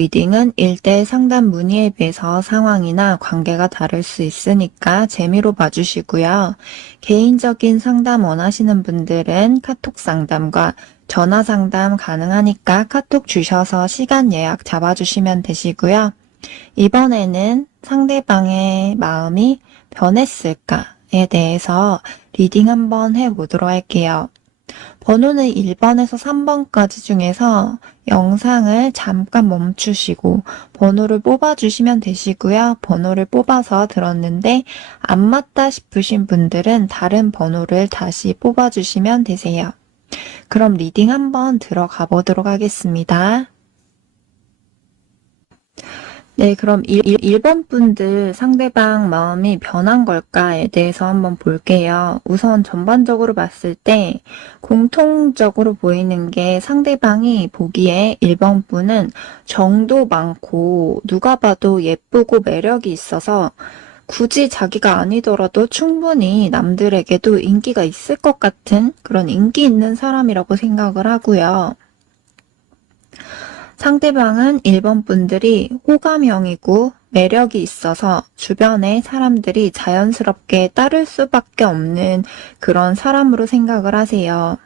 리딩은 1대1 상담 문의에 비해서 상황이나 관계가 다를 수 있으니까 재미로 봐주시고요. 개인적인 상담 원하시는 분들은 카톡 상담과 전화 상담 가능하니까 카톡 주셔서 시간 예약 잡아주시면 되시고요. 이번에는 상대방의 마음이 변했을까에 대해서 리딩 한번 해보도록 할게요. 번호는 1번에서 3번까지 중에서 영상을 잠깐 멈추시고 번호를 뽑아주시면 되시고요. 번호를 뽑아서 들었는데 안 맞다 싶으신 분들은 다른 번호를 다시 뽑아주시면 되세요. 그럼 리딩 한번 들어가 보도록 하겠습니다. 네, 그럼 1번 분들 상대방 마음이 변한 걸까에 대해서 한번 볼게요. 우선 전반적으로 봤을 때 공통적으로 보이는 게 상대방이 보기에 1번 분은 정도 많고 누가 봐도 예쁘고 매력이 있어서 굳이 자기가 아니더라도 충분히 남들에게도 인기가 있을 것 같은 그런 인기 있는 사람이라고 생각을 하고요. 상대방은 1번 분들이 호감형이고 매력이 있어서 주변의 사람들이 자연스럽게 따를 수밖에 없는 그런 사람으로 생각을 하세요.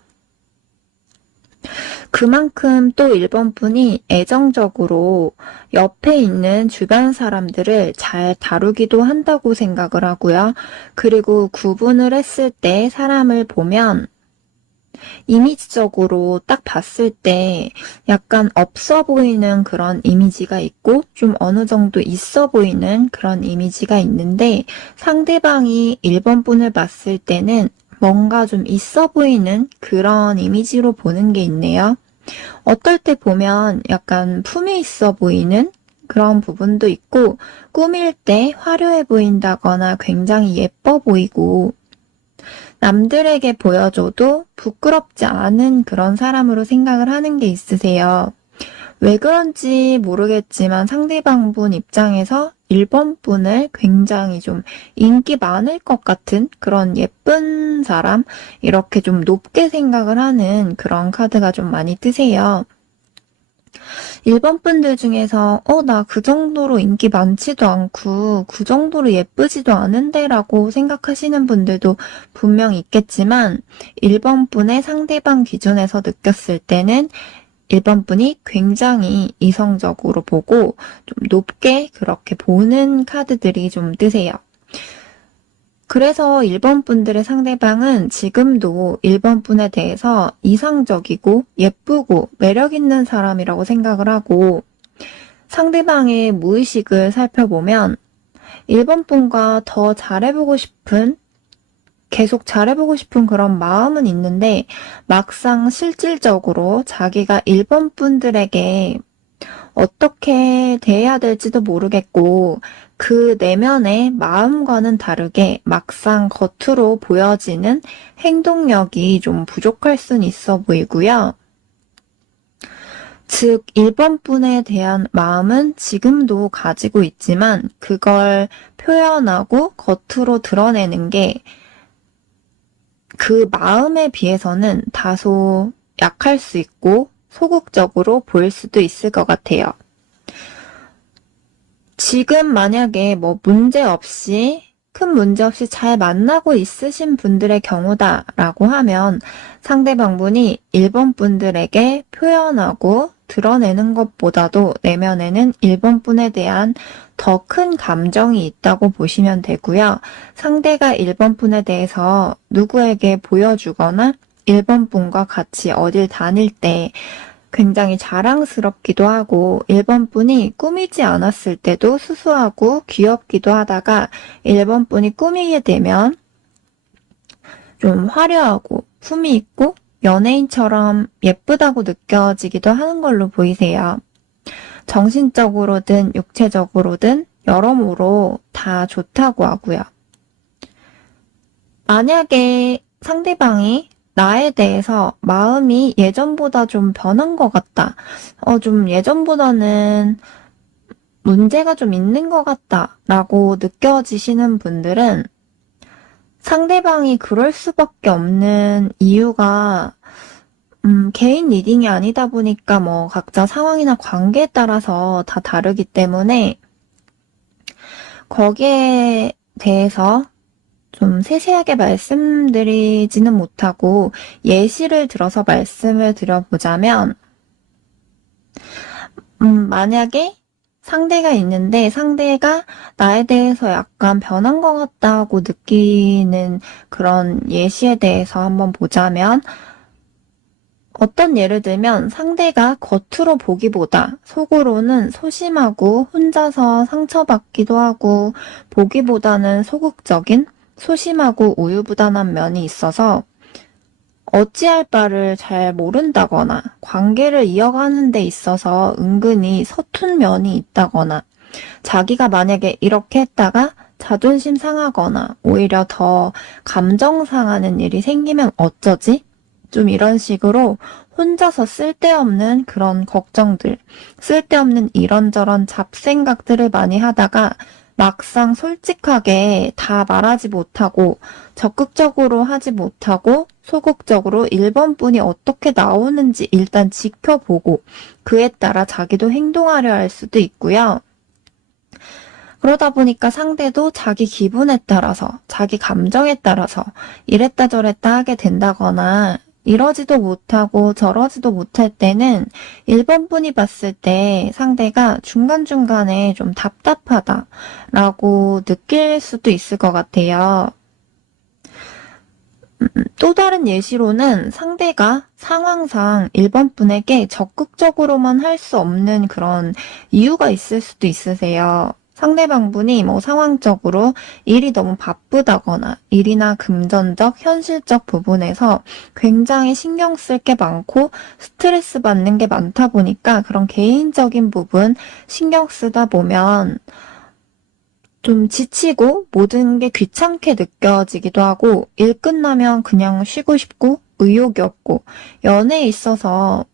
그만큼 또 1번 분이 애정적으로 옆에 있는 주변 사람들을 잘 다루기도 한다고 생각을 하고요. 그리고 구분을 했을 때 사람을 보면 이미지적으로 딱 봤을 때 약간 없어 보이는 그런 이미지가 있고 좀 어느 정도 있어 보이는 그런 이미지가 있는데 상대방이 1번 분을 봤을 때는 뭔가 좀 있어 보이는 그런 이미지로 보는 게 있네요. 어떨 때 보면 약간 품이 있어 보이는 그런 부분도 있고 꾸밀 때 화려해 보인다거나 굉장히 예뻐 보이고 남들에게 보여줘도 부끄럽지 않은 그런 사람으로 생각을 하는 게 있으세요. 왜 그런지 모르겠지만 상대방 분 입장에서 1번 분을 굉장히 좀 인기 많을 것 같은 그런 예쁜 사람, 이렇게 좀 높게 생각을 하는 그런 카드가 좀 많이 뜨세요. 1번 분들 중에서 나 그 정도로 인기 많지도 않고 그 정도로 예쁘지도 않은데 라고 생각하시는 분들도 분명 있겠지만 1번 분의 상대방 기준에서 느꼈을 때는 1번 분이 굉장히 이성적으로 보고 좀 높게 그렇게 보는 카드들이 좀 뜨세요. 그래서 1번 분들의 상대방은 지금도 1번 분에 대해서 이상적이고 예쁘고 매력 있는 사람이라고 생각을 하고 상대방의 무의식을 살펴보면 1번 분과 더 잘해보고 싶은 계속 잘해보고 싶은 그런 마음은 있는데 막상 실질적으로 자기가 1번 분들에게 어떻게 대해야 될지도 모르겠고 그 내면의 마음과는 다르게 막상 겉으로 보여지는 행동력이 좀 부족할 순 있어 보이고요. 즉 1번 분에 대한 마음은 지금도 가지고 있지만 그걸 표현하고 겉으로 드러내는 게 그 마음에 비해서는 다소 약할 수 있고 소극적으로 보일 수도 있을 것 같아요. 지금 만약에 큰 문제 없이 잘 만나고 있으신 분들의 경우다라고 하면 상대방분이 1번 분들에게 표현하고 드러내는 것보다도 내면에는 1번 분에 대한 더 큰 감정이 있다고 보시면 되고요. 상대가 1번 분에 대해서 누구에게 보여주거나 1번 분과 같이 어딜 다닐 때 굉장히 자랑스럽기도 하고 1번 분이 꾸미지 않았을 때도 수수하고 귀엽기도 하다가 1번 분이 꾸미게 되면 좀 화려하고 품이 있고 연예인처럼 예쁘다고 느껴지기도 하는 걸로 보이세요. 정신적으로든 육체적으로든 여러모로 다 좋다고 하고요. 만약에 상대방이 나에 대해서 마음이 예전보다 좀 변한 것 같다. 좀 예전보다는 문제가 좀 있는 것 같다. 라고 느껴지시는 분들은 상대방이 그럴 수밖에 없는 이유가 개인 리딩이 아니다 보니까 뭐 각자 상황이나 관계에 따라서 다 다르기 때문에 거기에 대해서 좀 세세하게 말씀드리지는 못하고 예시를 들어서 말씀을 드려보자면, 만약에 상대가 있는데 상대가 나에 대해서 약간 변한 것 같다고 느끼는 그런 예시에 대해서 한번 보자면, 어떤 예를 들면 상대가 겉으로 보기보다 속으로는 소심하고 혼자서 상처받기도 하고 보기보다는 소극적인 소심하고 우유부단한 면이 있어서 어찌할 바를 잘 모른다거나 관계를 이어가는 데 있어서 은근히 서툰 면이 있다거나 자기가 만약에 이렇게 했다가 자존심 상하거나 오히려 더 감정 상하는 일이 생기면 어쩌지? 좀 이런 식으로 혼자서 쓸데없는 그런 걱정들, 쓸데없는 이런저런 잡생각들을 많이 하다가 막상 솔직하게 다 말하지 못하고 적극적으로 하지 못하고 소극적으로 1번분이 어떻게 나오는지 일단 지켜보고 그에 따라 자기도 행동하려 할 수도 있고요. 그러다 보니까 상대도 자기 기분에 따라서, 자기 감정에 따라서 이랬다 저랬다 하게 된다거나 이러지도 못하고 저러지도 못할 때는 1번분이 봤을 때 상대가 중간중간에 좀 답답하다라고 느낄 수도 있을 것 같아요. 또 다른 예시로는 상대가 상황상 1번분에게 적극적으로만 할 수 없는 그런 이유가 있을 수도 있으세요. 상대방분이 뭐 상황적으로 일이 너무 바쁘다거나 일이나 금전적, 현실적 부분에서 굉장히 신경 쓸 게 많고 스트레스 받는 게 많다 보니까 그런 개인적인 부분 신경 쓰다 보면 좀 지치고 모든 게 귀찮게 느껴지기도 하고 일 끝나면 그냥 쉬고 싶고 의욕이 없고 연애에 있어서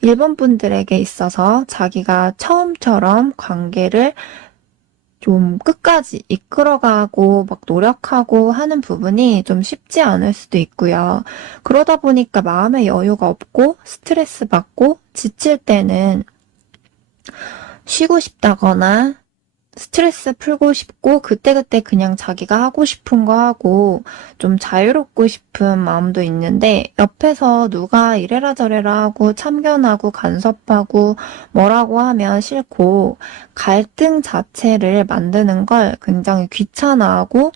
일본 분들에게 있어서 자기가 처음처럼 관계를 좀 끝까지 이끌어가고 막 노력하고 하는 부분이 좀 쉽지 않을 수도 있고요. 그러다 보니까 마음의 여유가 없고 스트레스 받고 지칠 때는 쉬고 싶다거나 스트레스 풀고 싶고 그때그때 그냥 자기가 하고 싶은 거 하고 좀 자유롭고 싶은 마음도 있는데 옆에서 누가 이래라 저래라 하고 참견하고 간섭하고 뭐라고 하면 싫고 갈등 자체를 만드는 걸 굉장히 귀찮아하고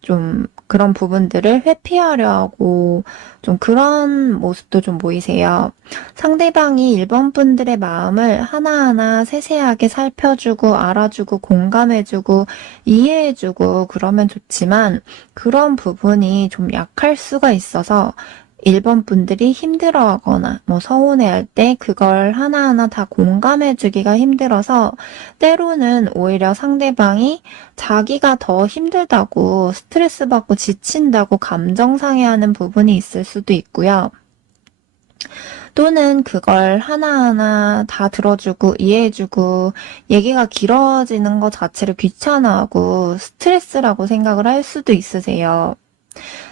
좀 그런 부분들을 회피하려 하고 좀 그런 모습도 좀 보이세요. 상대방이 1번 분들의 마음을 하나하나 세세하게 살펴주고 알아주고 공감해주고 이해해주고 그러면 좋지만 그런 부분이 좀 약할 수가 있어서 1번 분들이 힘들어하거나 뭐 서운해할 때 그걸 하나하나 다 공감해주기가 힘들어서 때로는 오히려 상대방이 자기가 더 힘들다고 스트레스 받고 지친다고 감정 상해하는 부분이 있을 수도 있고요. 또는 그걸 하나하나 다 들어주고 이해해주고 얘기가 길어지는 것 자체를 귀찮아하고 스트레스라고 생각을 할 수도 있으세요.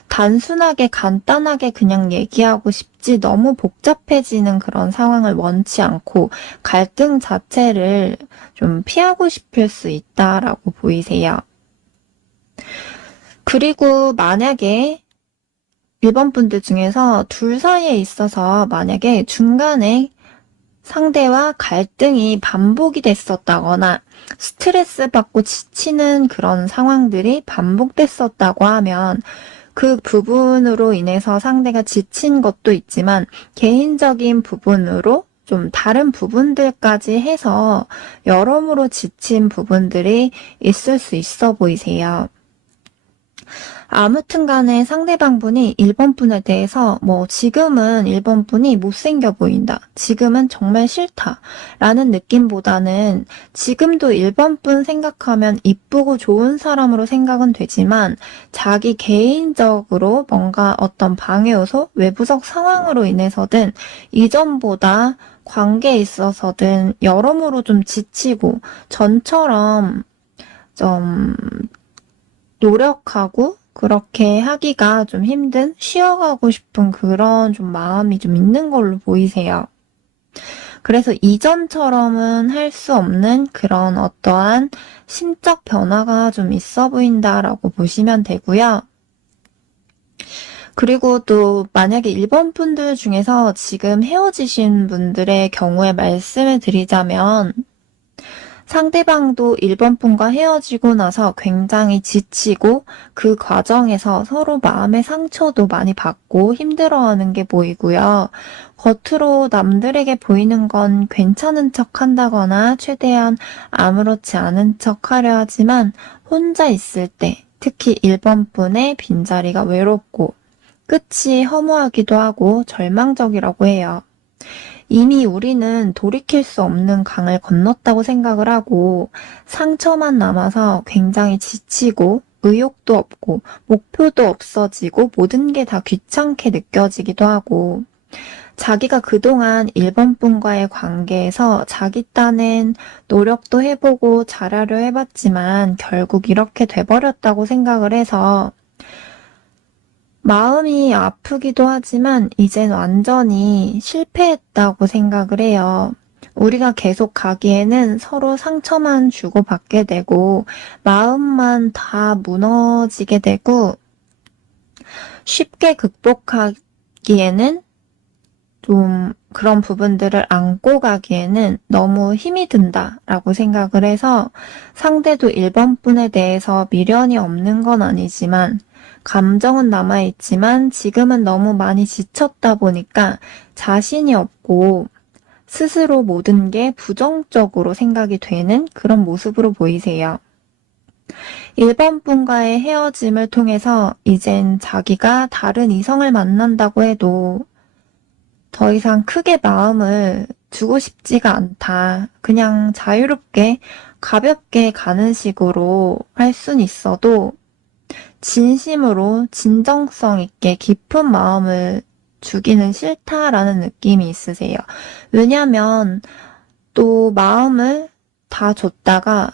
단순하게 간단하게 그냥 얘기하고 싶지 너무 복잡해지는 그런 상황을 원치 않고 갈등 자체를 좀 피하고 싶을 수 있다라고 보이세요. 그리고 만약에 1번 분들 중에서 둘 사이에 있어서 만약에 중간에 상대와 갈등이 반복이 됐었다거나 스트레스 받고 지치는 그런 상황들이 반복됐었다고 하면 그 부분으로 인해서 상대가 지친 것도 있지만 개인적인 부분으로 좀 다른 부분들까지 해서 여러모로 지친 부분들이 있을 수 있어 보이세요. 아무튼 간에 상대방분이 1번 분에 대해서 뭐 지금은 1번 분이 못생겨 보인다. 지금은 정말 싫다. 라는 느낌보다는 지금도 1번 분 생각하면 이쁘고 좋은 사람으로 생각은 되지만 자기 개인적으로 뭔가 어떤 방해 요소, 외부적 상황으로 인해서든 이전보다 관계에 있어서든 여러모로 좀 지치고 전처럼 좀 노력하고 그렇게 하기가 좀 힘든, 쉬어가고 싶은 그런 좀 마음이 좀 있는 걸로 보이세요. 그래서 이전처럼은 할 수 없는 그런 어떠한 심적 변화가 좀 있어 보인다라고 보시면 되고요. 그리고 또 만약에 일본 분들 중에서 지금 헤어지신 분들의 경우에 말씀을 드리자면 상대방도 일본 분과 헤어지고 나서 굉장히 지치고 그 과정에서 서로 마음의 상처도 많이 받고 힘들어하는 게 보이고요. 겉으로 남들에게 보이는 건 괜찮은 척 한다거나 최대한 아무렇지 않은 척 하려 하지만 혼자 있을 때 특히 일본 분의 빈자리가 외롭고 끝이 허무하기도 하고 절망적이라고 해요. 이미 우리는 돌이킬 수 없는 강을 건넜다고 생각을 하고 상처만 남아서 굉장히 지치고 의욕도 없고 목표도 없어지고 모든 게 다 귀찮게 느껴지기도 하고 자기가 그동안 일본 분과의 관계에서 자기 딴엔 노력도 해보고 잘하려 해봤지만 결국 이렇게 돼버렸다고 생각을 해서 마음이 아프기도 하지만 이젠 완전히 실패했다고 생각을 해요. 우리가 계속 가기에는 서로 상처만 주고받게 되고 마음만 다 무너지게 되고 쉽게 극복하기에는 좀 그런 부분들을 안고 가기에는 너무 힘이 든다라고 생각을 해서 상대도 일본 분에 대해서 미련이 없는 건 아니지만 감정은 남아있지만 지금은 너무 많이 지쳤다 보니까 자신이 없고 스스로 모든 게 부정적으로 생각이 되는 그런 모습으로 보이세요. 일본 분과의 헤어짐을 통해서 이젠 자기가 다른 이성을 만난다고 해도 더 이상 크게 마음을 주고 싶지가 않다. 그냥 자유롭게 가볍게 가는 식으로 할 순 있어도 진심으로 진정성 있게 깊은 마음을 주기는 싫다라는 느낌이 있으세요. 왜냐하면 또 마음을 다 줬다가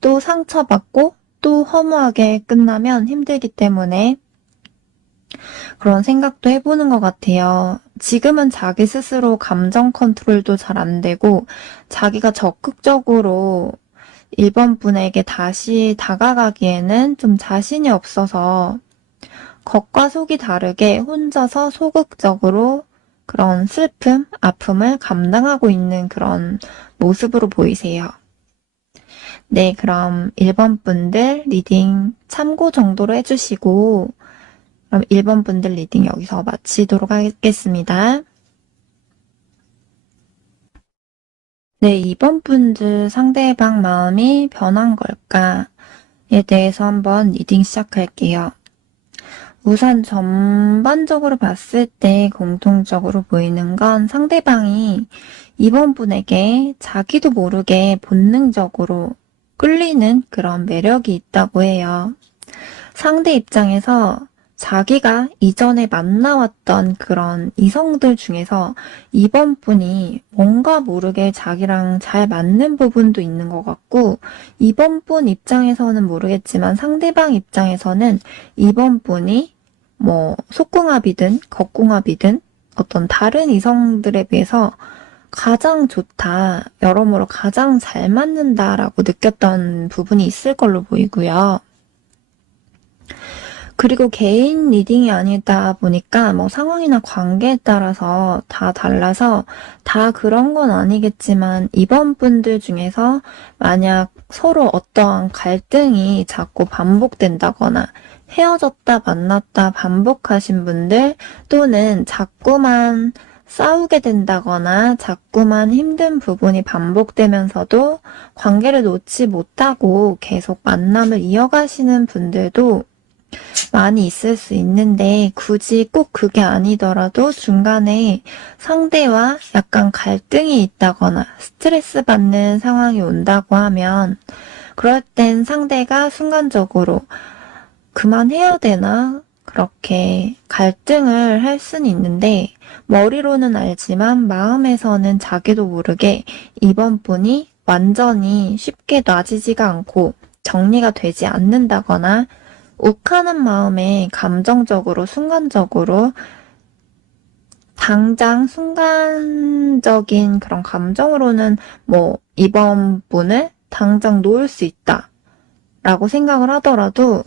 또 상처받고 또 허무하게 끝나면 힘들기 때문에 그런 생각도 해보는 것 같아요. 지금은 자기 스스로 감정 컨트롤도 잘 안 되고 자기가 적극적으로 일본 분에게 다시 다가가기에는 좀 자신이 없어서 겉과 속이 다르게 혼자서 소극적으로 그런 슬픔, 아픔을 감당하고 있는 그런 모습으로 보이세요. 네, 그럼 1번 분들 리딩 참고 정도로 해주시고 그럼 1번 분들 리딩 여기서 마치도록 하겠습니다. 네, 2번 분들 상대방 마음이 변한 걸까에 대해서 한번 리딩 시작할게요. 우선 전반적으로 봤을 때 공통적으로 보이는 건 상대방이 이번 분에게 자기도 모르게 본능적으로 끌리는 그런 매력이 있다고 해요. 상대 입장에서 자기가 이전에 만나왔던 그런 이성들 중에서 이번 분이 뭔가 모르게 자기랑 잘 맞는 부분도 있는 것 같고 이번 분 입장에서는 모르겠지만 상대방 입장에서는 이번 분이 뭐 속궁합이든 겉궁합이든 어떤 다른 이성들에 비해서 가장 좋다, 여러모로 가장 잘 맞는다라고 느꼈던 부분이 있을 걸로 보이고요. 그리고 개인 리딩이 아니다 보니까 뭐 상황이나 관계에 따라서 다 달라서 다 그런 건 아니겠지만 이번 분들 중에서 만약 서로 어떠한 갈등이 자꾸 반복된다거나 헤어졌다 만났다 반복하신 분들 또는 자꾸만 싸우게 된다거나 자꾸만 힘든 부분이 반복되면서도 관계를 놓지 못하고 계속 만남을 이어가시는 분들도 많이 있을 수 있는데 굳이 꼭 그게 아니더라도 중간에 상대와 약간 갈등이 있다거나 스트레스 받는 상황이 온다고 하면 그럴 땐 상대가 순간적으로 그만해야 되나? 그렇게 갈등을 할 수는 있는데 머리로는 알지만 마음에서는 자기도 모르게 이번 분이 완전히 쉽게 놔지지가 않고 정리가 되지 않는다거나 욱하는 마음에 감정적으로, 순간적으로, 당장 순간적인 그런 감정으로는 뭐, 이번 분을 당장 놓을 수 있다. 라고 생각을 하더라도,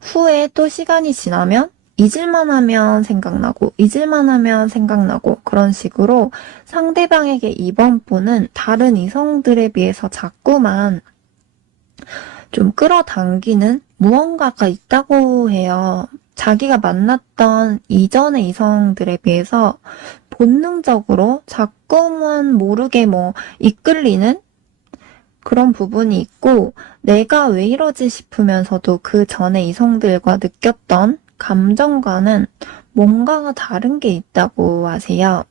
후에 또 시간이 지나면 잊을만 하면 생각나고 잊을만 하면 생각나고 그런 식으로 상대방에게 이번 분은 다른 이성들에 비해서 자꾸만 좀 끌어당기는 무언가가 있다고 해요. 자기가 만났던 이전의 이성들에 비해서 본능적으로 자꾸만 모르게 뭐 이끌리는 그런 부분이 있고 내가 왜 이러지 싶으면서도 그 전에 이성들과 느꼈던 감정과는 뭔가가 다른 게 있다고 하세요.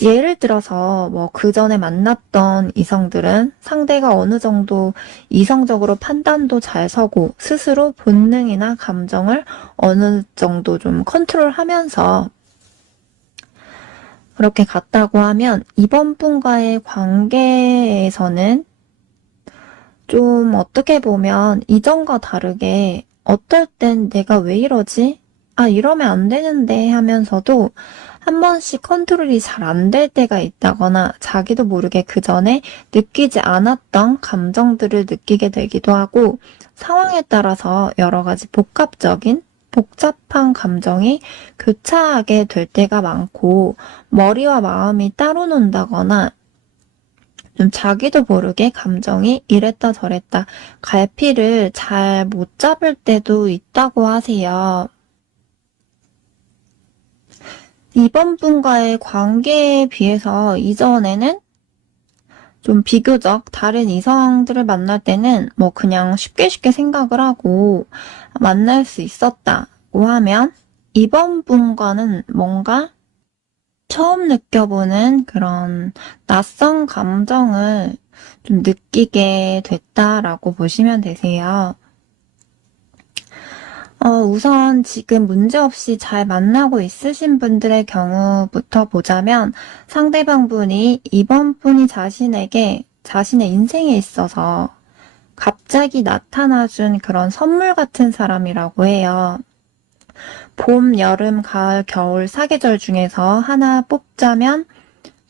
예를 들어서 뭐 그 전에 만났던 이성들은 상대가 어느 정도 이성적으로 판단도 잘 서고 스스로 본능이나 감정을 어느 정도 좀 컨트롤하면서 그렇게 갔다고 하면 이번 분과의 관계에서는 좀 어떻게 보면 이전과 다르게 어떨 땐 내가 왜 이러지? 아, 이러면 안 되는데 하면서도 한 번씩 컨트롤이 잘 안 될 때가 있다거나 자기도 모르게 그 전에 느끼지 않았던 감정들을 느끼게 되기도 하고 상황에 따라서 여러 가지 복잡한 감정이 교차하게 될 때가 많고 머리와 마음이 따로 논다거나 좀 자기도 모르게 감정이 이랬다 저랬다 갈피를 잘 못 잡을 때도 있다고 하세요. 이번 분과의 관계에 비해서 이전에는 좀 비교적 다른 이성들을 만날 때는 뭐 그냥 쉽게 생각을 하고 만날 수 있었다고 하면 이번 분과는 뭔가 처음 느껴보는 그런 낯선 감정을 좀 느끼게 됐다라고 보시면 되세요. 우선 지금 문제없이 잘 만나고 있으신 분들의 경우부터 보자면 상대방 분이 이번 분이 자신에게 자신의 인생에 있어서 갑자기 나타나준 그런 선물 같은 사람이라고 해요. 봄, 여름, 가을, 겨울 사계절 중에서 하나 뽑자면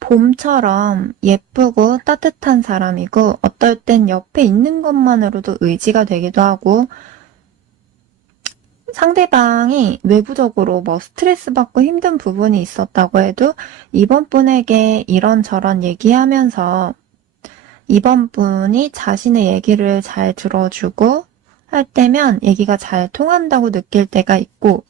봄처럼 예쁘고 따뜻한 사람이고 어떨 땐 옆에 있는 것만으로도 의지가 되기도 하고 상대방이 외부적으로 뭐 스트레스 받고 힘든 부분이 있었다고 해도 이번 분에게 이런저런 얘기하면서 이번 분이 자신의 얘기를 잘 들어주고 할 때면 얘기가 잘 통한다고 느낄 때가 있고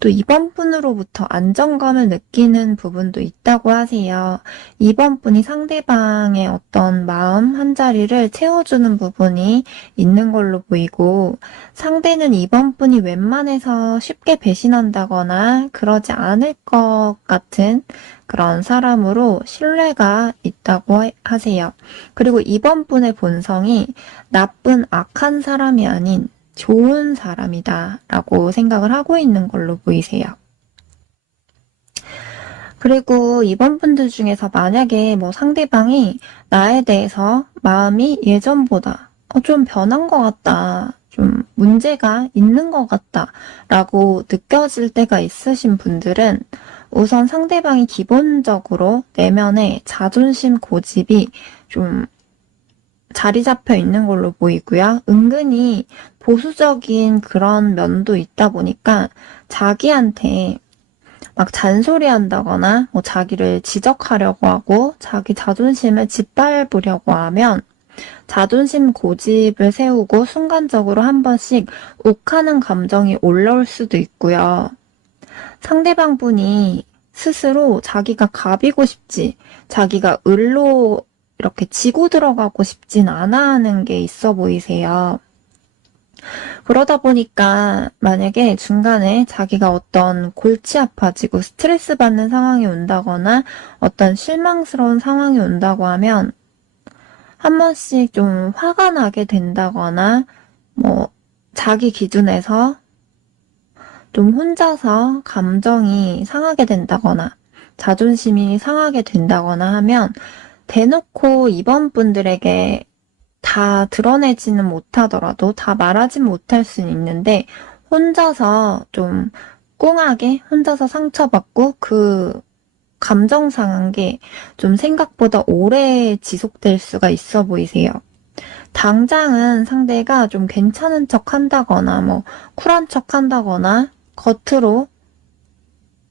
또 이번 분으로부터 안정감을 느끼는 부분도 있다고 하세요. 이번 분이 상대방의 어떤 마음 한자리를 채워주는 부분이 있는 걸로 보이고 상대는 이번 분이 웬만해서 쉽게 배신한다거나 그러지 않을 것 같은 그런 사람으로 신뢰가 있다고 하세요. 그리고 이번 분의 본성이 나쁜 악한 사람이 아닌 좋은 사람이다 라고 생각을 하고 있는 걸로 보이세요. 그리고 이번 분들 중에서 만약에 뭐 상대방이 나에 대해서 마음이 예전보다 좀 변한 것 같다. 좀 문제가 있는 것 같다. 라고 느껴질 때가 있으신 분들은 우선 상대방이 기본적으로 내면에 자존심 고집이 좀 자리 잡혀 있는 걸로 보이고요. 은근히 보수적인 그런 면도 있다 보니까 자기한테 막 잔소리 한다거나 뭐 자기를 지적하려고 하고 자기 자존심을 짓밟으려고 하면 자존심 고집을 세우고 순간적으로 한 번씩 욱하는 감정이 올라올 수도 있고요. 상대방 분이 스스로 자기가 갑이고 싶지, 자기가 을로 이렇게 지고 들어가고 싶진 않아 하는 게 있어 보이세요. 그러다 보니까 만약에 중간에 자기가 어떤 골치 아파지고 스트레스 받는 상황이 온다거나 어떤 실망스러운 상황이 온다고 하면 한 번씩 좀 화가 나게 된다거나 뭐 자기 기준에서 좀 혼자서 감정이 상하게 된다거나 자존심이 상하게 된다거나 하면 대놓고 이번 분들에게 다 드러내지는 못하더라도 다 말하진 못할 수는 있는데 혼자서 좀 꿍하게 혼자서 상처받고 그 감정 상한 게 좀 생각보다 오래 지속될 수가 있어 보이세요. 당장은 상대가 좀 괜찮은 척 한다거나 뭐 쿨한 척 한다거나 겉으로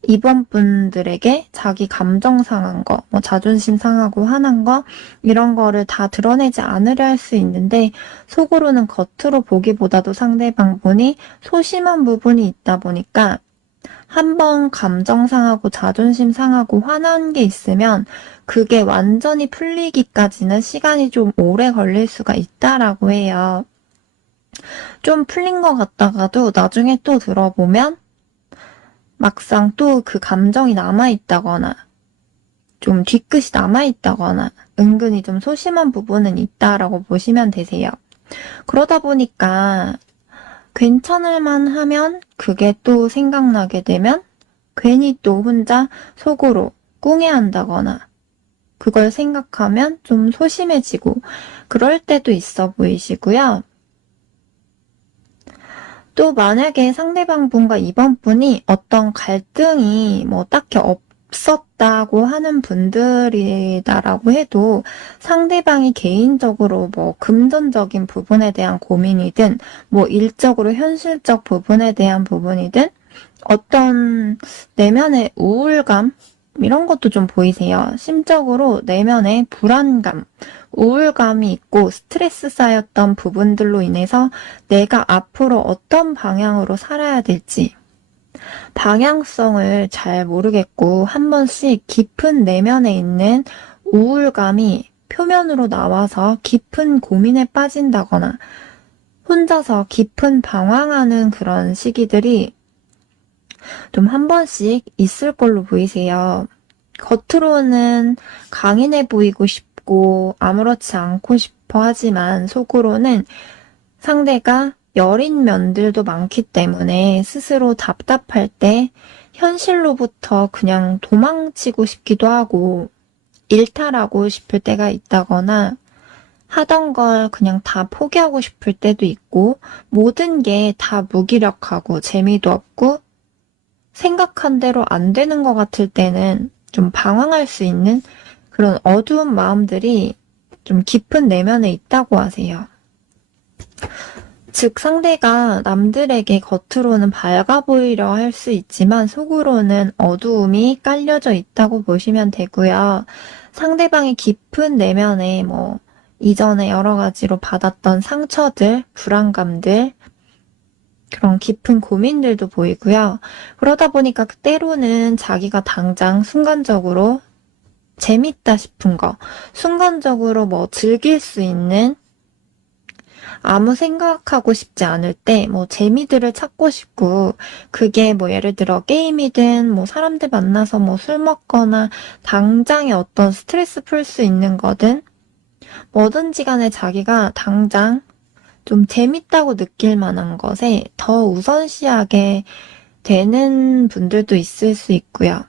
이번 분들에게 자기 감정 상한 거, 뭐 자존심 상하고 화난 거 이런 거를 다 드러내지 않으려 할 수 있는데 속으로는 겉으로 보기보다도 상대방 분이 소심한 부분이 있다 보니까 한번 감정 상하고 자존심 상하고 화난 게 있으면 그게 완전히 풀리기까지는 시간이 좀 오래 걸릴 수가 있다라고 해요. 좀 풀린 것 같다가도 나중에 또 들어보면 막상 또 그 감정이 남아있다거나 좀 뒤끝이 남아있다거나 은근히 좀 소심한 부분은 있다라고 보시면 되세요. 그러다 보니까 괜찮을만 하면 그게 또 생각나게 되면 괜히 또 혼자 속으로 꿍해한다거나 그걸 생각하면 좀 소심해지고 그럴 때도 있어 보이시고요. 또 만약에 상대방 분과 이번 분이 어떤 갈등이 뭐 딱히 없었다고 하는 분들이다라고 해도 상대방이 개인적으로 뭐 금전적인 부분에 대한 고민이든 뭐 일적으로 현실적 부분에 대한 부분이든 어떤 내면의 우울감 이런 것도 좀 보이세요. 심적으로 내면의 불안감, 우울감이 있고 스트레스 쌓였던 부분들로 인해서 내가 앞으로 어떤 방향으로 살아야 될지 방향성을 잘 모르겠고 한 번씩 깊은 내면에 있는 우울감이 표면으로 나와서 깊은 고민에 빠진다거나 혼자서 깊은 방황하는 그런 시기들이 좀 한 번씩 있을 걸로 보이세요. 겉으로는 강인해 보이고 싶고 아무렇지 않고 싶어 하지만 속으로는 상대가 여린 면들도 많기 때문에 스스로 답답할 때 현실로부터 그냥 도망치고 싶기도 하고 일탈하고 싶을 때가 있다거나 하던 걸 그냥 다 포기하고 싶을 때도 있고 모든 게 다 무기력하고 재미도 없고 생각한 대로 안 되는 것 같을 때는 좀 방황할 수 있는 그런 어두운 마음들이 좀 깊은 내면에 있다고 하세요. 즉 상대가 남들에게 겉으로는 밝아 보이려 할 수 있지만 속으로는 어두움이 깔려져 있다고 보시면 되고요. 상대방의 깊은 내면에 뭐 이전에 여러 가지로 받았던 상처들, 불안감들, 그런 깊은 고민들도 보이고요. 그러다 보니까 때로는 자기가 당장 순간적으로 재밌다 싶은 거, 순간적으로 뭐 즐길 수 있는 아무 생각하고 싶지 않을 때 뭐 재미들을 찾고 싶고 그게 뭐 예를 들어 게임이든 뭐 사람들 만나서 뭐 술 먹거나 당장에 어떤 스트레스 풀 수 있는 거든 뭐든지 간에 자기가 당장 좀 재밌다고 느낄 만한 것에 더 우선시하게 되는 분들도 있을 수 있고요.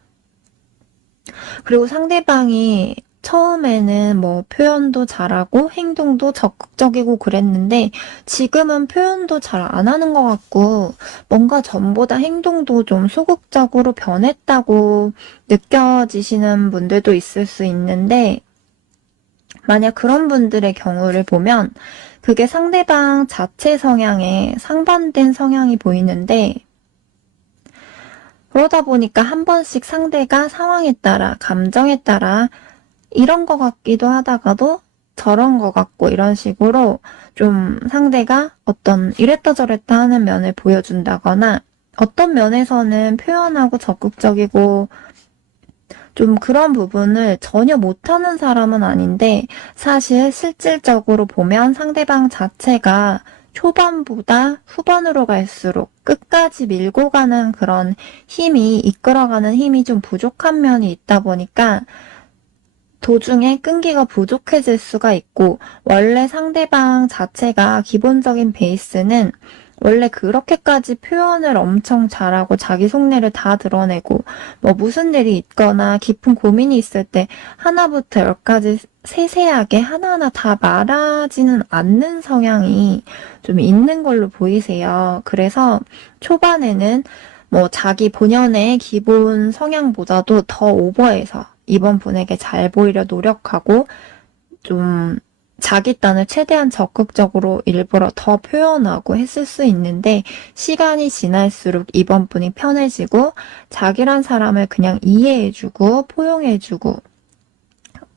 그리고 상대방이 처음에는 뭐 표현도 잘하고 행동도 적극적이고 그랬는데 지금은 표현도 잘 안 하는 것 같고 뭔가 전보다 행동도 좀 소극적으로 변했다고 느껴지시는 분들도 있을 수 있는데 만약 그런 분들의 경우를 보면 그게 상대방 자체 성향에 상반된 성향이 보이는데 그러다 보니까 한 번씩 상대가 상황에 따라 감정에 따라 이런 것 같기도 하다가도 저런 것 같고 이런 식으로 좀 상대가 어떤 이랬다 저랬다 하는 면을 보여준다거나 어떤 면에서는 표현하고 적극적이고 좀 그런 부분을 전혀 못하는 사람은 아닌데 사실 실질적으로 보면 상대방 자체가 초반보다 후반으로 갈수록 끝까지 밀고 가는 그런 힘이 이끌어가는 힘이 좀 부족한 면이 있다 보니까 도중에 끈기가 부족해질 수가 있고 원래 상대방 자체가 기본적인 베이스는 원래 그렇게까지 표현을 엄청 잘하고 자기 속내를 다 드러내고 뭐 무슨 일이 있거나 깊은 고민이 있을 때 하나부터 열까지 세세하게 하나하나 다 말하지는 않는 성향이 좀 있는 걸로 보이세요. 그래서 초반에는 뭐 자기 본연의 기본 성향보다도 더 오버해서 이번 분에게 잘 보이려 노력하고 좀 자기 딴을 최대한 적극적으로 일부러 더 표현하고 했을 수 있는데 시간이 지날수록 이번 분이 편해지고 자기란 사람을 그냥 이해해주고 포용해주고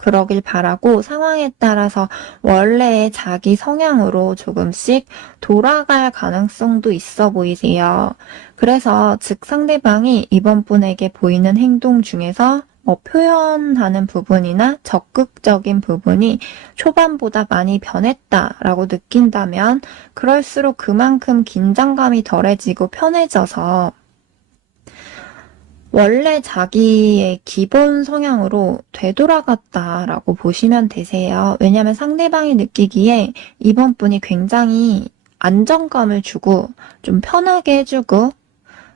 그러길 바라고 상황에 따라서 원래의 자기 성향으로 조금씩 돌아갈 가능성도 있어 보이세요. 그래서 즉 상대방이 이번 분에게 보이는 행동 중에서 뭐 표현하는 부분이나 적극적인 부분이 초반보다 많이 변했다라고 느낀다면 그럴수록 그만큼 긴장감이 덜해지고 편해져서 원래 자기의 기본 성향으로 되돌아갔다라고 보시면 되세요. 왜냐하면 상대방이 느끼기에 이번 분이 굉장히 안정감을 주고 좀 편하게 해주고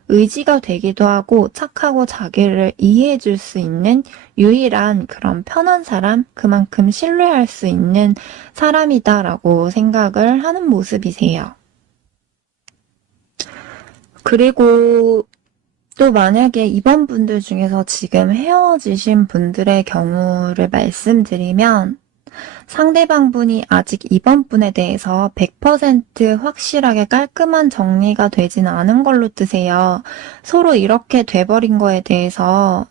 의지가 되기도 하고 착하고 자기를 이해해 줄 수 있는 유일한 그런 편한 사람, 그만큼 신뢰할 수 있는 사람이다라고 생각을 하는 모습이세요. 그리고 또 만약에 이번 분들 중에서 지금 헤어지신 분들의 경우를 말씀드리면 상대방 분이 아직 이번 분에 대해서 100% 확실하게 깔끔한 정리가 되진 않은 걸로 뜨세요. 서로 이렇게 돼버린 거에 대해서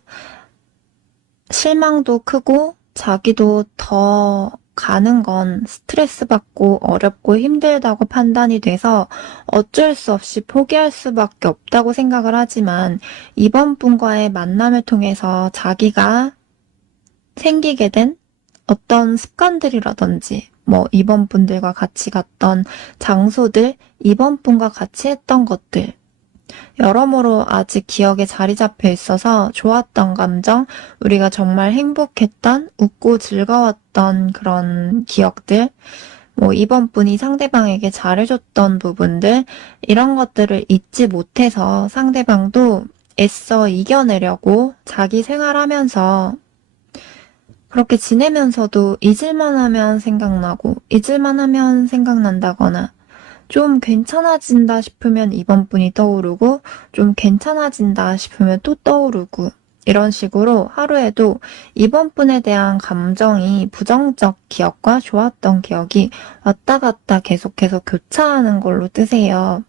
실망도 크고 자기도 더 가는 건 스트레스 받고 어렵고 힘들다고 판단이 돼서 어쩔 수 없이 포기할 수밖에 없다고 생각을 하지만 이번 분과의 만남을 통해서 자기가 생기게 된 어떤 습관들이라든지 뭐 이번 분들과 같이 갔던 장소들, 이번 분과 같이 했던 것들 여러모로 아직 기억에 자리 잡혀 있어서 좋았던 감정, 우리가 정말 행복했던, 웃고 즐거웠던 그런 기억들, 뭐 이번 분이 상대방에게 잘해줬던 부분들, 이런 것들을 잊지 못해서 상대방도 애써 이겨내려고 자기 생활하면서 그렇게 지내면서도 잊을만 하면 생각나고, 잊을만 하면 생각난다거나, 좀 괜찮아진다 싶으면 이번 분이 떠오르고 좀 괜찮아진다 싶으면 또 떠오르고 이런 식으로 하루에도 이번 분에 대한 감정이 부정적 기억과 좋았던 기억이 왔다 갔다 계속해서 교차하는 걸로 뜨세요.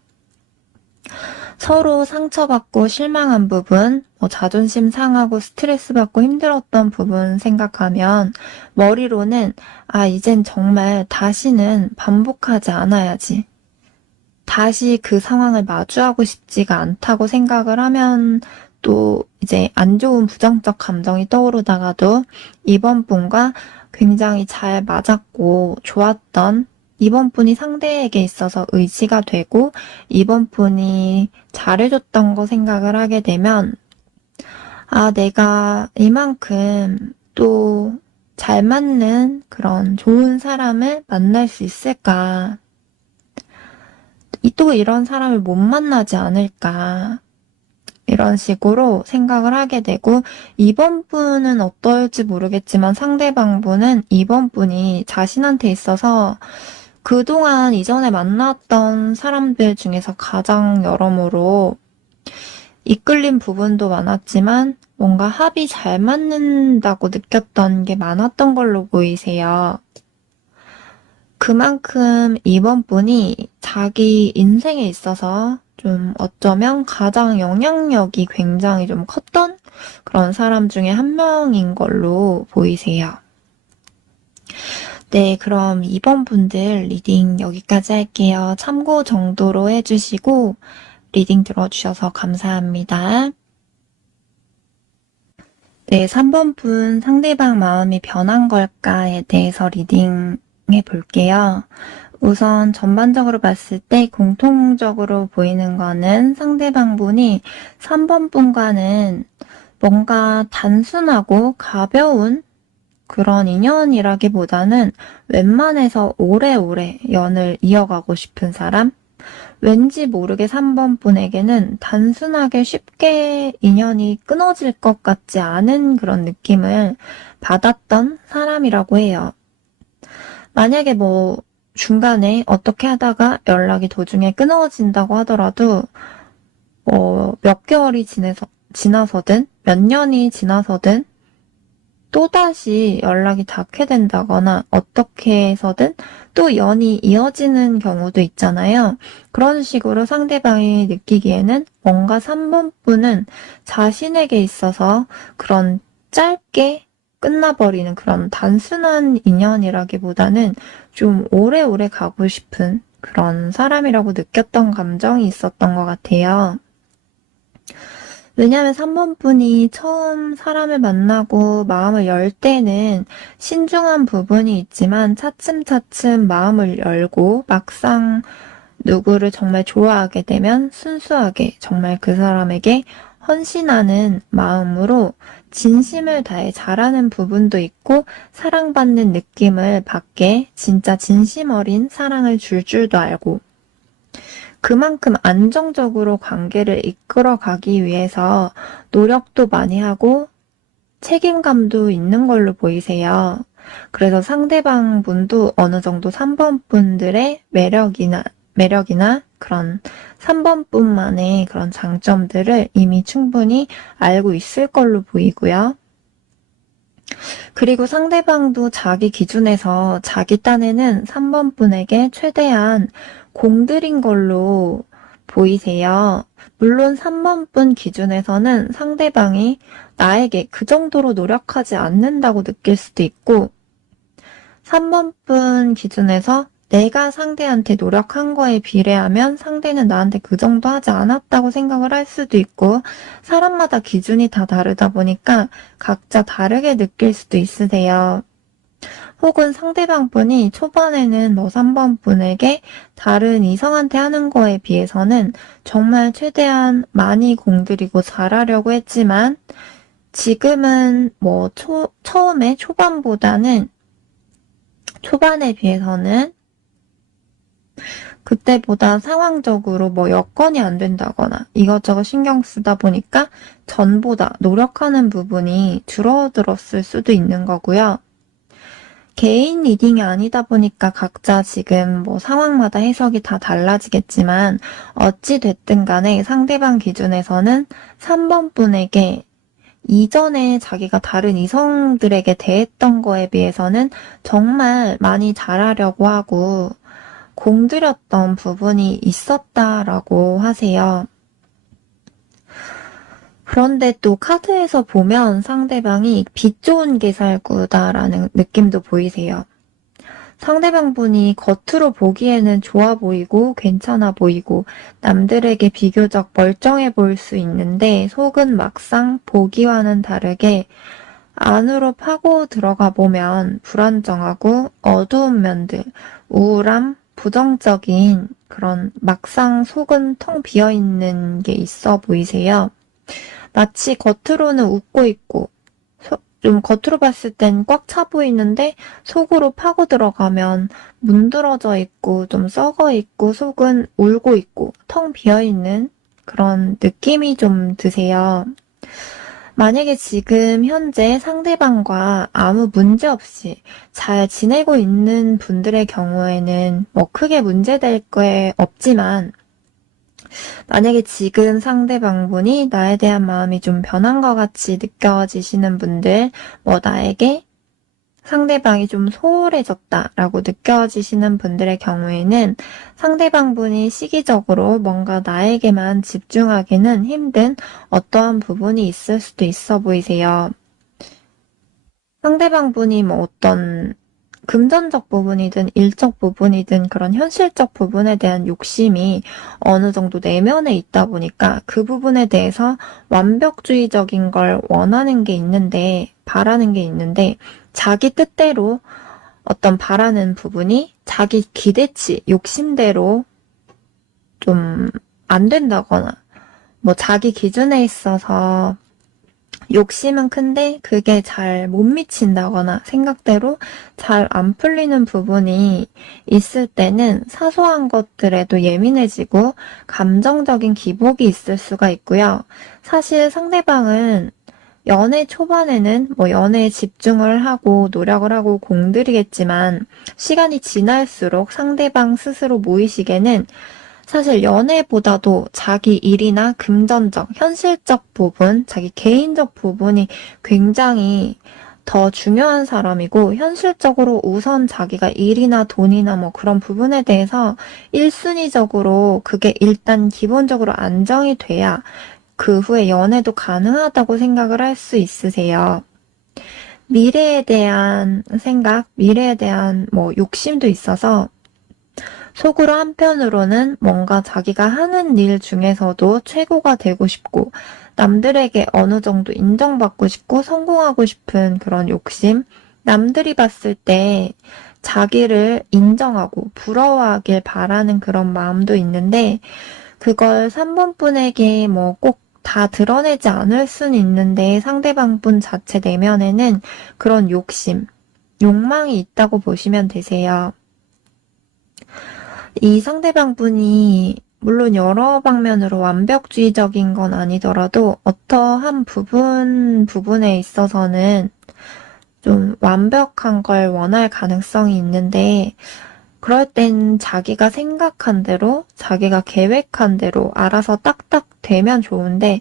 서로 상처받고 실망한 부분, 뭐 자존심 상하고 스트레스 받고 힘들었던 부분 생각하면 머리로는 이젠 정말 다시는 반복하지 않아야지. 다시 그 상황을 마주하고 싶지가 않다고 생각을 하면 또 이제 안 좋은 부정적 감정이 떠오르다가도 이번 분과 굉장히 잘 맞았고 좋았던 이번 분이 상대에게 있어서 의지가 되고 이번 분이 잘해줬던 거 생각을 하게 되면 내가 이만큼 또 잘 맞는 그런 좋은 사람을 만날 수 있을까? 또 이런 사람을 못 만나지 않을까. 이런 식으로 생각을 하게 되고, 이번 분은 어떨지 모르겠지만 상대방 분은 이번 분이 자신한테 있어서 그동안 이전에 만났던 사람들 중에서 가장 여러모로 이끌린 부분도 많았지만 뭔가 합이 잘 맞는다고 느꼈던 게 많았던 걸로 보이세요. 그만큼 이번 분이 자기 인생에 있어서 좀 어쩌면 가장 영향력이 굉장히 좀 컸던 그런 사람 중에 한 명인 걸로 보이세요. 네, 그럼 이번 분들 리딩 여기까지 할게요. 참고 정도로 해주시고 리딩 들어주셔서 감사합니다. 네, 3번 분 상대방 마음이 변한 걸까에 대해서 리딩 해볼게요. 우선 전반적으로 봤을 때 공통적으로 보이는 거는 상대방 분이 3번 분과는 뭔가 단순하고 가벼운 그런 인연이라기보다는 웬만해서 오래오래 연을 이어가고 싶은 사람? 왠지 모르게 3번 분에게는 단순하게 쉽게 인연이 끊어질 것 같지 않은 그런 느낌을 받았던 사람이라고 해요. 만약에 뭐 중간에 어떻게 하다가 연락이 도중에 끊어진다고 하더라도 몇 개월이 지나서든 몇 년이 지나서든 또다시 연락이 닿게 된다거나 어떻게 해서든 또 연이 이어지는 경우도 있잖아요. 그런 식으로 상대방이 느끼기에는 뭔가 3번 분은 자신에게 있어서 그런 짧게 끝나버리는 그런 단순한 인연이라기보다는 좀 오래오래 가고 싶은 그런 사람이라고 느꼈던 감정이 있었던 것 같아요. 왜냐하면 3번 분이 처음 사람을 만나고 마음을 열 때는 신중한 부분이 있지만 차츰차츰 마음을 열고 막상 누구를 정말 좋아하게 되면 순수하게 정말 그 사람에게 헌신하는 마음으로 진심을 다해 잘하는 부분도 있고 사랑받는 느낌을 받게 진짜 진심 어린 사랑을 줄 줄도 알고 그만큼 안정적으로 관계를 이끌어가기 위해서 노력도 많이 하고 책임감도 있는 걸로 보이세요. 그래서 상대방 분도 어느 정도 3번 분들의 매력이나 그런 3번 분만의 그런 장점들을 이미 충분히 알고 있을 걸로 보이고요. 그리고 상대방도 자기 기준에서 자기 딴에는 3번 분에게 최대한 공들인 걸로 보이세요. 물론 3번 분 기준에서는 상대방이 나에게 그 정도로 노력하지 않는다고 느낄 수도 있고 3번 분 기준에서 내가 상대한테 노력한 거에 비례하면 상대는 나한테 그 정도 하지 않았다고 생각을 할 수도 있고 사람마다 기준이 다 다르다 보니까 각자 다르게 느낄 수도 있으세요. 혹은 상대방 분이 초반에는 뭐 3번 분에게 다른 이성한테 하는 거에 비해서는 정말 최대한 많이 공들이고 잘하려고 했지만 지금은 뭐 처음에 초반에 비해서는 그때보다 상황적으로 뭐 여건이 안 된다거나 이것저것 신경 쓰다 보니까 전보다 노력하는 부분이 줄어들었을 수도 있는 거고요. 개인 리딩이 아니다 보니까 각자 지금 뭐 상황마다 해석이 다 달라지겠지만 어찌 됐든 간에 상대방 기준에서는 3번 분에게 이전에 자기가 다른 이성들에게 대했던 거에 비해서는 정말 많이 잘하려고 하고 공들였던 부분이 있었다라고 하세요. 그런데 또 카드에서 보면 상대방이 빛 좋은 개살구다라는 느낌도 보이세요. 상대방 분이 겉으로 보기에는 좋아 보이고 괜찮아 보이고 남들에게 비교적 멀쩡해 보일 수 있는데 속은 막상 보기와는 다르게 안으로 파고 들어가 보면 불안정하고 어두운 면들, 우울함, 부정적인 그런 막상 속은 텅 비어 있는 게 있어 보이세요. 마치 겉으로는 웃고 있고 좀 겉으로 봤을 땐 꽉 차 보이는데 속으로 파고 들어가면 문드러져 있고 좀 썩어 있고 속은 울고 있고 텅 비어 있는 그런 느낌이 좀 드세요. 만약에 지금 현재 상대방과 아무 문제 없이 잘 지내고 있는 분들의 경우에는 뭐 크게 문제될 게 없지만 만약에 지금 상대방분이 나에 대한 마음이 좀 변한 것 같이 느껴지시는 분들, 뭐 나에게 상대방이 좀 소홀해졌다라고 느껴지시는 분들의 경우에는 상대방분이 시기적으로 뭔가 나에게만 집중하기는 힘든 어떠한 부분이 있을 수도 있어 보이세요. 상대방분이 뭐 어떤 금전적 부분이든 일적 부분이든 그런 현실적 부분에 대한 욕심이 어느 정도 내면에 있다 보니까 그 부분에 대해서 완벽주의적인 걸 원하는 게 있는데, 바라는 게 있는데, 자기 뜻대로 어떤 바라는 부분이 자기 기대치, 욕심대로 좀 안 된다거나, 뭐 자기 기준에 있어서 욕심은 큰데 그게 잘 못 미친다거나 생각대로 잘 안 풀리는 부분이 있을 때는 사소한 것들에도 예민해지고 감정적인 기복이 있을 수가 있고요. 사실 상대방은 연애 초반에는 연애에 집중을 하고 노력을 하고 공들이겠지만 시간이 지날수록 상대방 스스로 무의식에는 사실 연애보다도 자기 일이나 금전적, 현실적 부분, 자기 개인적 부분이 굉장히 더 중요한 사람이고, 현실적으로 우선 자기가 일이나 돈이나 그런 부분에 대해서 1순위적으로 그게 일단 기본적으로 안정이 돼야 그 후에 연애도 가능하다고 생각을 할 수 있으세요. 미래에 대한 생각, 미래에 대한 욕심도 있어서 속으로 한편으로는 뭔가 자기가 하는 일 중에서도 최고가 되고 싶고 남들에게 어느 정도 인정받고 싶고 성공하고 싶은 그런 욕심, 남들이 봤을 때 자기를 인정하고 부러워하길 바라는 그런 마음도 있는데 그걸 3번 분에게 꼭 다 드러내지 않을 수는 있는데 상대방 분 자체 내면에는 그런 욕심, 욕망이 있다고 보시면 되세요. 이 상대방 분이 물론 여러 방면으로 완벽주의적인 건 아니더라도 어떠한 부분에 있어서는 좀 완벽한 걸 원할 가능성이 있는데 그럴 땐 자기가 생각한 대로, 자기가 계획한 대로 알아서 딱딱 되면 좋은데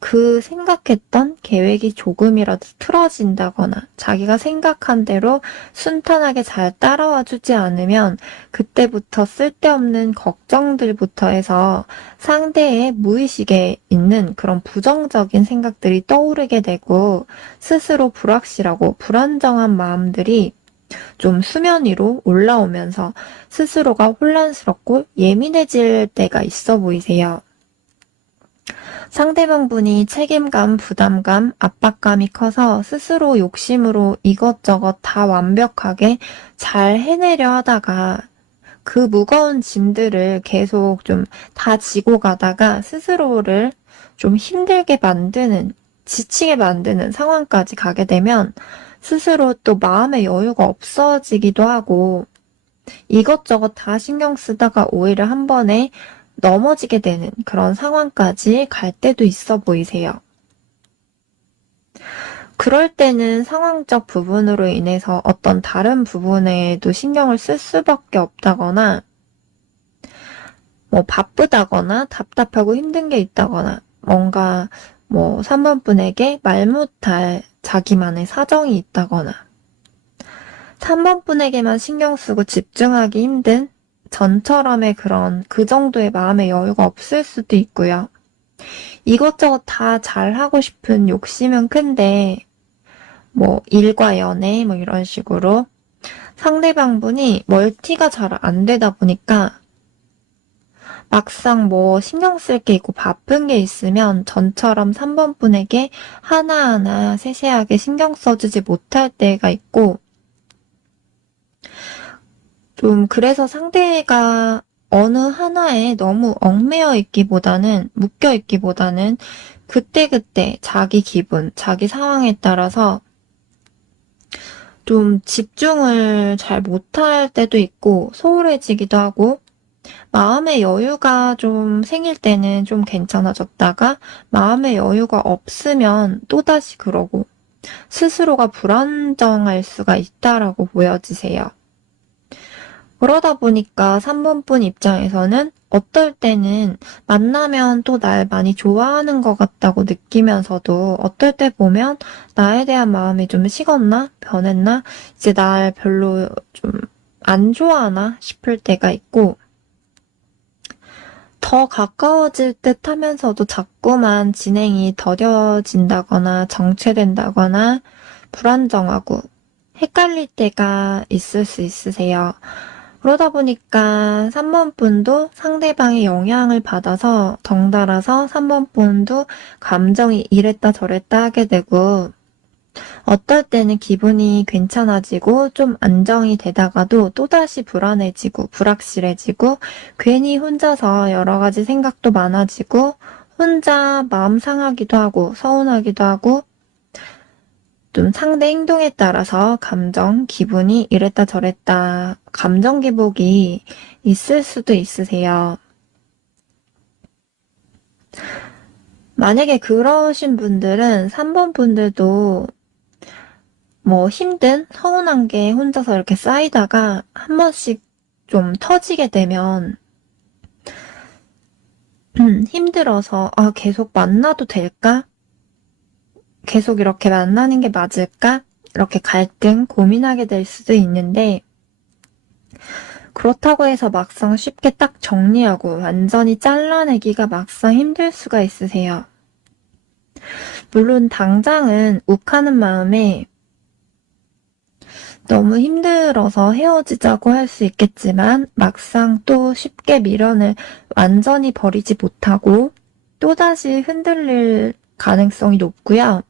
그 생각했던 계획이 조금이라도 틀어진다거나 자기가 생각한 대로 순탄하게 잘 따라와 주지 않으면 그때부터 쓸데없는 걱정들부터 해서 상대의 무의식에 있는 그런 부정적인 생각들이 떠오르게 되고 스스로 불확실하고 불안정한 마음들이 좀 수면 위로 올라오면서 스스로가 혼란스럽고 예민해질 때가 있어 보이세요. 상대방 분이 책임감, 부담감, 압박감이 커서 스스로 욕심으로 이것저것 다 완벽하게 잘 해내려 하다가 그 무거운 짐들을 계속 좀 다 지고 가다가 스스로를 좀 힘들게 만드는, 지치게 만드는 상황까지 가게 되면 스스로 또 마음의 여유가 없어지기도 하고 이것저것 다 신경 쓰다가 오히려 한 번에 넘어지게 되는 그런 상황까지 갈 때도 있어 보이세요. 그럴 때는 상황적 부분으로 인해서 어떤 다른 부분에도 신경을 쓸 수밖에 없다거나 바쁘다거나 답답하고 힘든 게 있다거나 뭔가 3번 분에게 말 못할 자기만의 사정이 있다거나 3번 분에게만 신경 쓰고 집중하기 힘든 전처럼의 그 정도의 마음의 여유가 없을 수도 있고요. 이것저것 다 잘하고 싶은 욕심은 큰데, 일과 연애, 이런 식으로 상대방 분이 멀티가 잘 안 되다 보니까 막상 신경 쓸 게 있고 바쁜 게 있으면 전처럼 3번 분에게 하나하나 세세하게 신경 써주지 못할 때가 있고, 좀 그래서 상대가 어느 하나에 너무 얽매여 있기보다는, 묶여 있기보다는 그때그때 자기 기분, 자기 상황에 따라서 좀 집중을 잘 못할 때도 있고 소홀해지기도 하고 마음의 여유가 좀 생길 때는 좀 괜찮아졌다가 마음의 여유가 없으면 또다시 그러고 스스로가 불안정할 수가 있다라고 보여지세요. 그러다 보니까 3번 분 입장에서는 어떨 때는 만나면 또 날 많이 좋아하는 것 같다고 느끼면서도 어떨 때 보면 나에 대한 마음이 좀 식었나? 변했나? 이제 날 별로 좀 안 좋아하나? 싶을 때가 있고 더 가까워질 듯 하면서도 자꾸만 진행이 더뎌진다거나 정체된다거나 불안정하고 헷갈릴 때가 있을 수 있으세요. 그러다 보니까 3번 분도 상대방의 영향을 받아서 덩달아서 3번 분도 감정이 이랬다 저랬다 하게 되고 어떨 때는 기분이 괜찮아지고 좀 안정이 되다가도 또다시 불안해지고 불확실해지고 괜히 혼자서 여러 가지 생각도 많아지고 혼자 마음 상하기도 하고 서운하기도 하고 좀 상대 행동에 따라서 감정, 기분이 이랬다 저랬다 감정 기복이 있을 수도 있으세요. 만약에 그러신 분들은 3번 분들도 뭐 힘든 서운한 게 혼자서 이렇게 쌓이다가 한 번씩 좀 터지게 되면 힘들어서 계속 만나도 될까? 계속 이렇게 만나는 게 맞을까? 이렇게 갈등, 고민하게 될 수도 있는데 그렇다고 해서 막상 쉽게 딱 정리하고 완전히 잘라내기가 막상 힘들 수가 있으세요. 물론 당장은 욱하는 마음에 너무 힘들어서 헤어지자고 할 수 있겠지만 막상 또 쉽게 미련을 완전히 버리지 못하고 또다시 흔들릴 가능성이 높고요.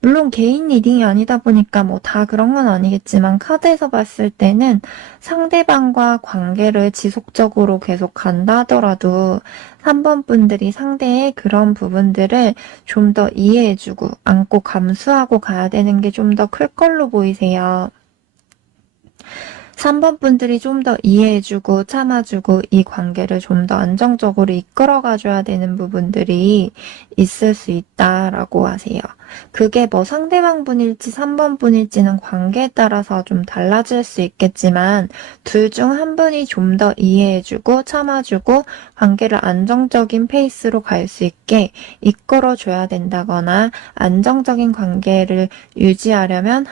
물론 개인 리딩이 아니다 보니까 뭐 다 그런 건 아니겠지만 카드에서 봤을 때는 상대방과 관계를 지속적으로 계속 간다 하더라도 3번 분들이 상대의 그런 부분들을 좀 더 이해해주고 안고 감수하고 가야 되는 게 좀 더 클 걸로 보이세요. 3번 분들이 좀 더 이해해주고 참아주고 이 관계를 좀 더 안정적으로 이끌어가줘야 되는 부분들이 있을 수 있다라고 하세요. 그게 뭐 상대방 분일지 3번 분일지는 관계에 따라서 좀 달라질 수 있겠지만 둘 중 한 분이 좀 더 이해해주고 참아주고 관계를 안정적인 페이스로 갈 수 있게 이끌어줘야 된다거나 안정적인 관계를 유지하려면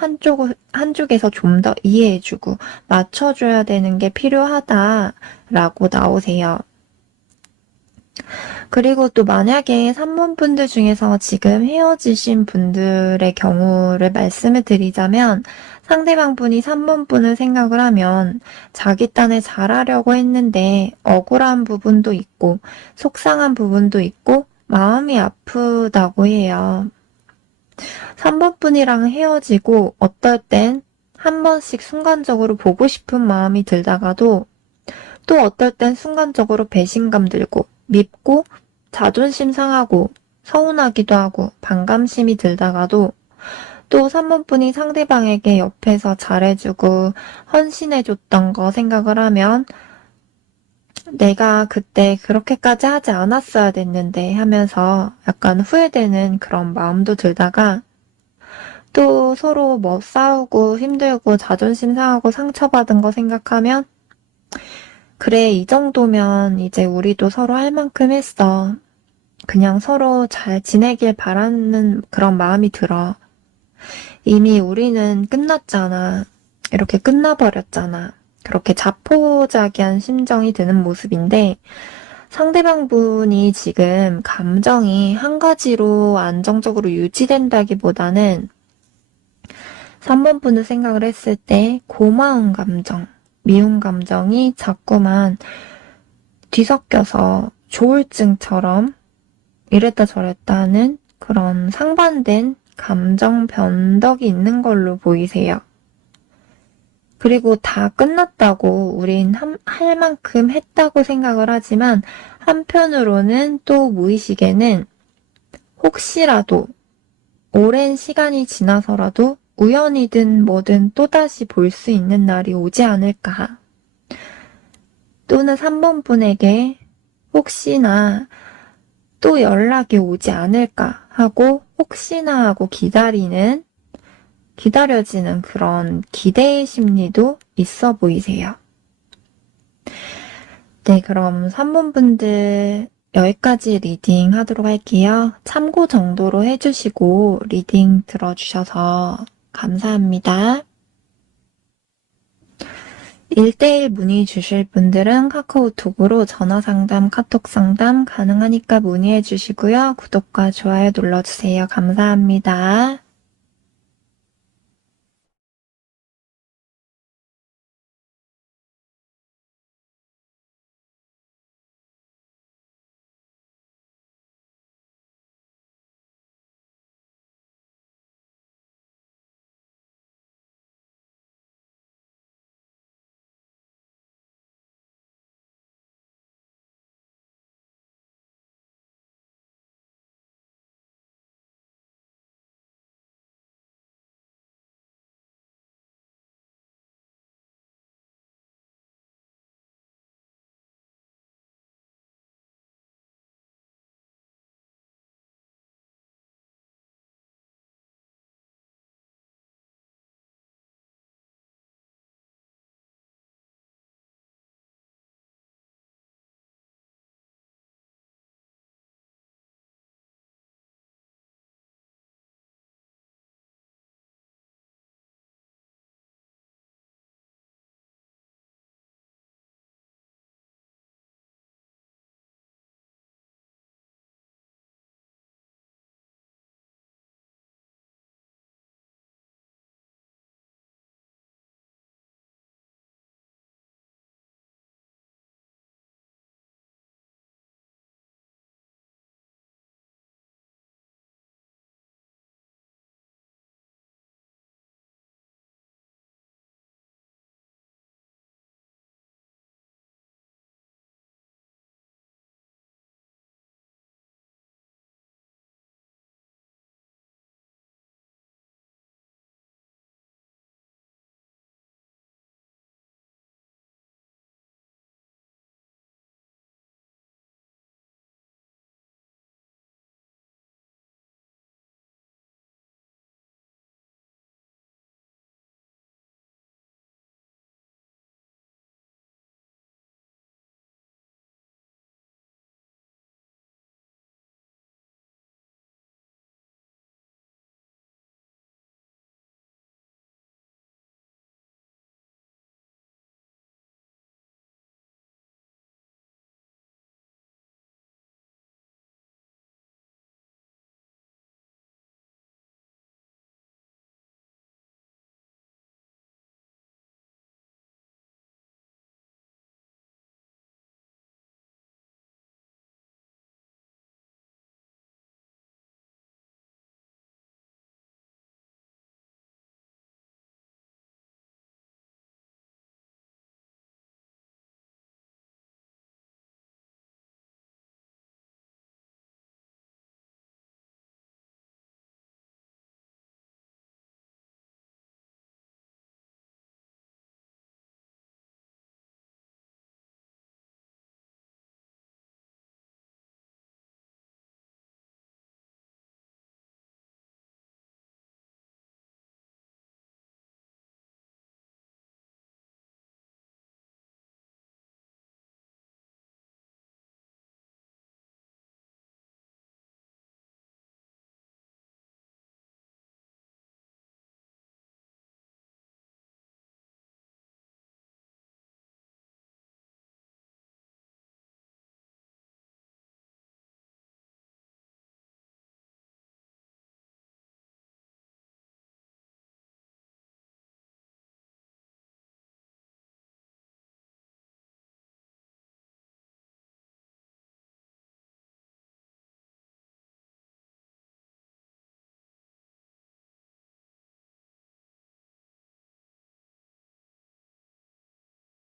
한쪽에서 좀 더 이해해주고 맞춰줘야 되는 게 필요하다라고 나오세요. 그리고 또 만약에 3번 분들 중에서 지금 헤어지신 분들의 경우를 말씀을 드리자면 상대방 분이 3번 분을 생각을 하면 자기 딴에 잘하려고 했는데 억울한 부분도 있고 속상한 부분도 있고 마음이 아프다고 해요. 3번 분이랑 헤어지고 어떨 땐 한 번씩 순간적으로 보고 싶은 마음이 들다가도 또 어떨 땐 순간적으로 배신감 들고 밉고 자존심 상하고 서운하기도 하고 반감심이 들다가도 또 3번 분이 상대방에게 옆에서 잘해주고 헌신해줬던 거 생각을 하면 내가 그때 그렇게까지 하지 않았어야 됐는데 하면서 약간 후회되는 그런 마음도 들다가 또 서로 뭐 싸우고 힘들고 자존심 상하고 상처받은 거 생각하면 그래, 이 정도면 이제 우리도 서로 할 만큼 했어. 그냥 서로 잘 지내길 바라는 그런 마음이 들어. 이미 우리는 끝났잖아. 이렇게 끝나버렸잖아. 그렇게 자포자기한 심정이 드는 모습인데 상대방 분이 지금 감정이 한 가지로 안정적으로 유지된다기보다는 3번 분을 생각을 했을 때 고마운 감정, 미운 감정이 자꾸만 뒤섞여서 조울증처럼 이랬다 저랬다 하는 그런 상반된 감정 변덕이 있는 걸로 보이세요. 그리고 다 끝났다고 우린 할 만큼 했다고 생각을 하지만 한편으로는 또 무의식에는 혹시라도 오랜 시간이 지나서라도 우연이든 뭐든 또다시 볼 수 있는 날이 오지 않을까. 또는 3번 분에게 혹시나 또 연락이 오지 않을까 하고 혹시나 하고 기다려지는 그런 기대의 심리도 있어 보이세요. 네, 그럼 3번 분들 여기까지 리딩 하도록 할게요. 참고 정도로 해주시고 리딩 들어주셔서 감사합니다. 1대1 문의 주실 분들은 카카오톡으로 전화상담, 카톡상담 가능하니까 문의해 주시고요. 구독과 좋아요 눌러주세요. 감사합니다.